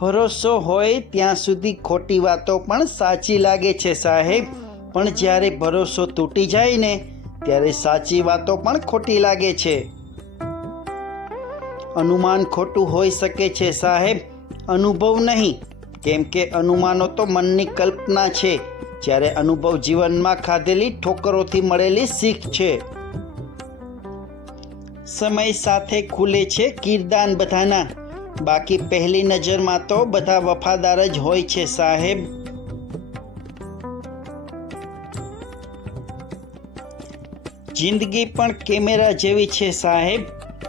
ભરોસો હોય ત્યાં સુધી ખોટી વાતો પણ સાચી લાગે છે સાહેબ, પણ જ્યારે ભરોસો તૂટી જાય ને ત્યારે સાચી વાતો પણ ખોટી લાગે છે. અનુમાન ખોટું હોઈ શકે છે સાહેબ, અનુભવ નહીં, કેમ કે અનુમાનો તો મનની કલ્પના છે, જ્યારે અનુભવ જીવનમાં ખાધેલી ઠોકરોથી મળેલી શીખ છે. સમય સાથે ખુલે છે કિરદાન બધાના, બાકી પહેલી નજરમાં તો બધા વફાદાર જ હોય છે સાહેબ. જિંદગી પણ કેમેરા જેવી છે સાહેબ,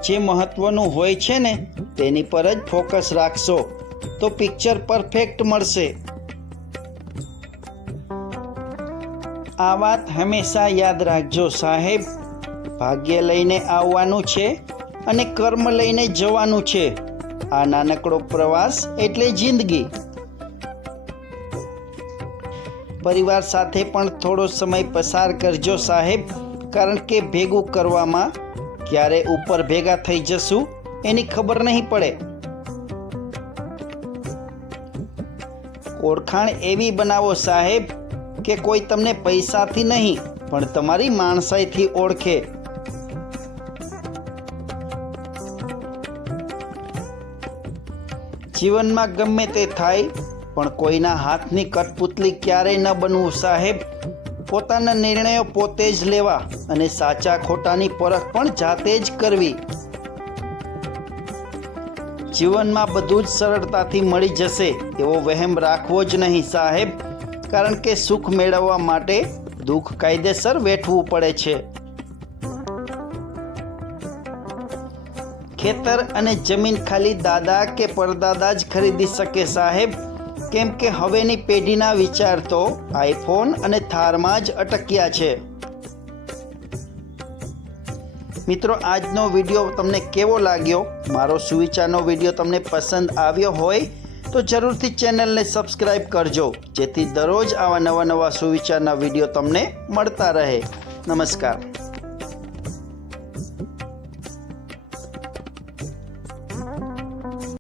જે મહત્વનું હોય છે ને તેની પર જ ફોકસ રાખશો તો પિક્ચર પરફેક્ટ મળશે. આ વાત હંમેશા યાદ રાખજો સાહેબ, ભાગ્ય લઈને આવવાનું છે અને કર્મ લઈને જવાનું છે. આ નાનકડો પ્રવાસ એટલે જિંદગી. પરિવાર સાથે પણ થોડો સમય પસાર કરજો સાહેબ, કારણ કે ભેગું કરવામાં ક્યારે ઉપર ભેગા થઈ જશું એની ખબર નહીં પડે. ઓળખાણ એવી બનાવો સાહેબ કે કોઈ તમને પૈસાથી નહીં પણ તમારી માણસાઈથી ઓળખે. જીવનમાં ગમે તે થાય પણ કોઈના હાથની કઠપુતલી ક્યારેય ન બનવું સાહેબ. પોતાના નિર્ણયો પોતે જ લેવા અને સાચા ખોટાની પરખ પણ જાતે જ કરવી. જીવનમાં બધું જ સરળતાથી મળી જશે એવો વહેમ રાખવો જ નહીં સાહેબ, કારણ કે સુખ મેળવવા માટે દુઃખ કાયદેસર વેઠવું પડે છે. ખેતર અને જમીન ખાલી દાદા કે પરદાદા જ ખરીદી શકે સાહેબ, કેમ કે હવેની પેઢીના વિચાર તો આઈફોન અને થારમાં જ અટક્યા છે. મિત્રો, આજનો વિડીયો તમને કેવો લાગ્યો? મારો સુવિચારનો વિડીયો તમને પસંદ આવ્યો હોય તો જરૂરથી ચેનલને સબસ્ક્રાઈબ કરજો, જેથી દરરોજ આવા નવા સુવિચારના વિડીયો તમને મળતા રહે. નમસ્કાર.